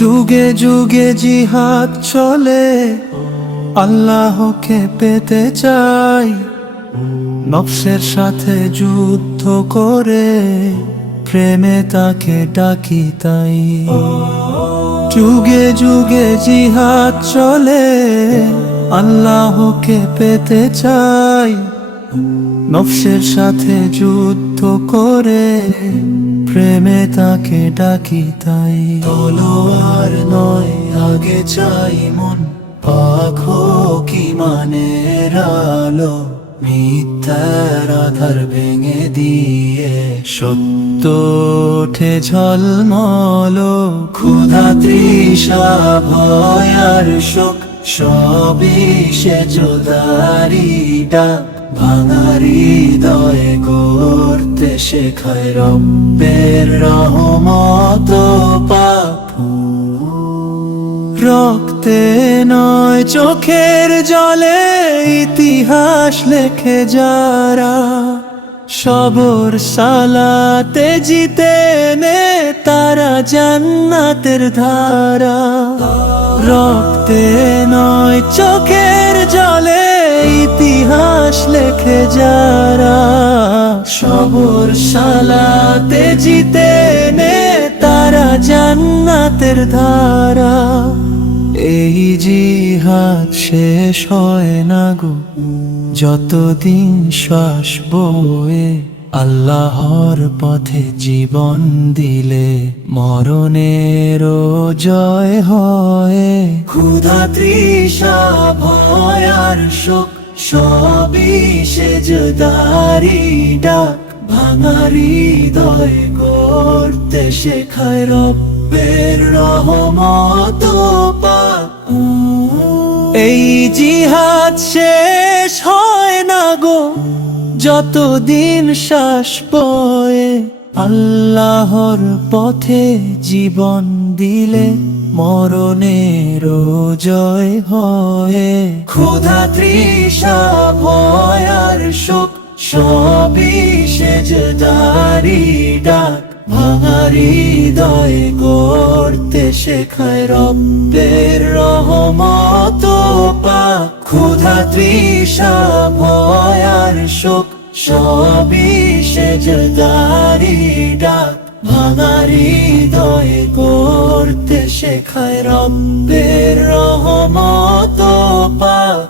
যুগে যুগে জিহাদ চলে, আল্লাহকে পেতে চাই। নফসের সাথে যুদ্ধ করে প্রেমে তাকে ডাকি তাই। যুগে যুগে জিহাদ চলে, আল্লাহকে পেতে চাই। নফসের সাথে যুদ্ধ করে প্রেমে তাকে ডাকি তাই। তলোয়ার নয় আগে চাই মন, পাক হোক ঈমানের আলো। মিথ্যার আধার ভেঙে দিয়ে সত্য ওঠে ঝলমল। ক্ষুধা তৃষা ভয় আর শোক সবই সেজদারি ডাক। ভাঙা হৃদয়ে গড়তে শেখায় রব্বের রহমত পাপ। রক্তে নয় চোখের জলে ইতিহাস লেখে যারা, সবর সালাতে জিতে নে তারা জান্নাতের ধারা। রক্তে নয় চোখের জলে ইতিহাস লেখে যারা, সবর সালাতে জিতে নে তারা জান্নাতের ধারা। এই জিহাদ শেষ হয় না গো যতদিন শ্বাস বয়ে। আল্লাহর পথে জীবন দিলে মরণেরও জয় হয়। ক্ষুধা তৃষা ভয় আর শোক সবই সেজদারি ডাক। ভাঙা হৃদয় গড়তে শেখায় রব্বের রহমত পাক। এই জিহাদ শেষ হয় না গো যতদিন শ্বাস বয়ে। আল্লাহর পথে জীবন দিলে মরণেরও জয় হয়। ক্ষুধা তৃষা ভয় আর শোক সবই সেজদারি ডাক। ভাঙা হৃদয়ে গড়তে শেখায় রব্বের রহমত পাক। ক্ষুধা তৃষা ভয় আর শোক সবই সেজদারি ডাক। ভাঙা হৃদয়ে গড়তে শেখায় রব্বের রহমত পাক।